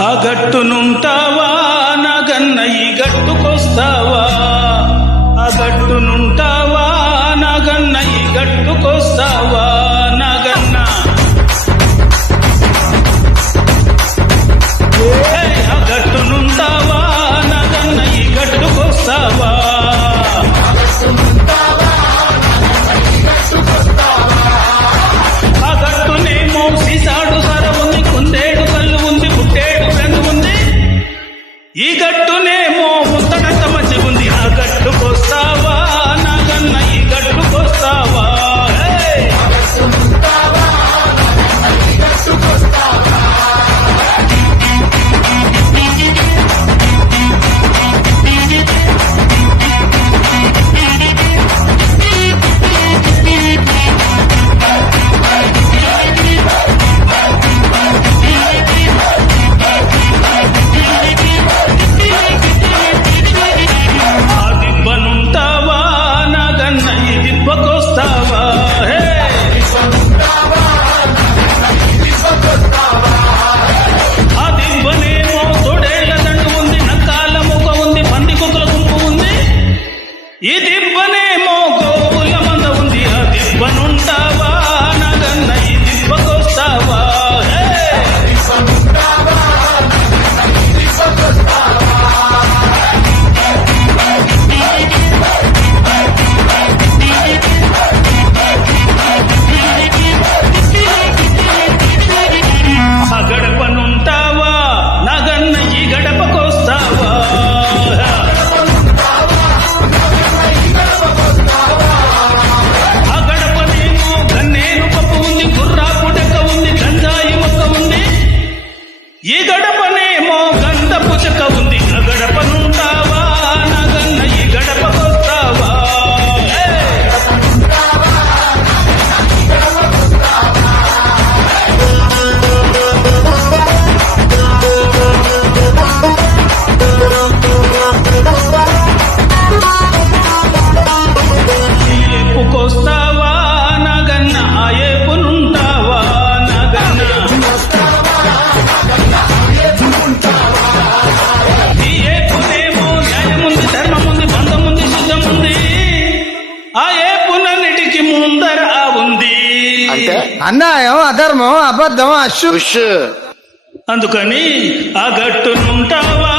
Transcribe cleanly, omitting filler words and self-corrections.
ఆ గట్టునుంటావా నాగన్న ఈ గట్టుకొస్తావా ఆ గట్టునుంటావా నాగన్న ఈ గట్టుకొస్తావా నాగన్న ఆ గట్టునుంటావా నాగన్న ఈ గట్టుకొస్తావా ఆ గట్టునేమో సీసాడు సర ఉంది కుందేడు కళ్ళు ఉంది పుట్టేడు పెందు ఉంది ఈ గట్టునేమో ముత్తడంత మంచి ఉంది ఆ గట్టుకొస్తావా నాగన్న ఈ గట్టుకొస్తావా ఈ దిబ్బనేమో గోవుల మంద ఉంది ఆ దిబ్బనుంటావా నాగన్న ఈ దిబ్బకొస్తావా ఆ గడపనుంటావా నాగన్న ఈ గడపకొస్తావా ఈ గడపనేమో గంధపు చెక్క ఉంది ఆ గడపనుంటావా నాగన్న ఈ గడపకొస్తావా ఈ ఏపుకొస్తావా నాగన్న ఆ ఏపునుంటావా నాగన్న ఈ ఏపునేమో న్యాయముంది ధర్మముంది బంధముంది శుద్ధముంది ఆ ఏపునన్నిటికి ముందర ఉంది అంటే అన్యాయం అధర్మం అబద్ధం అశుష్ అందుకని ఆ గట్టునుంటావా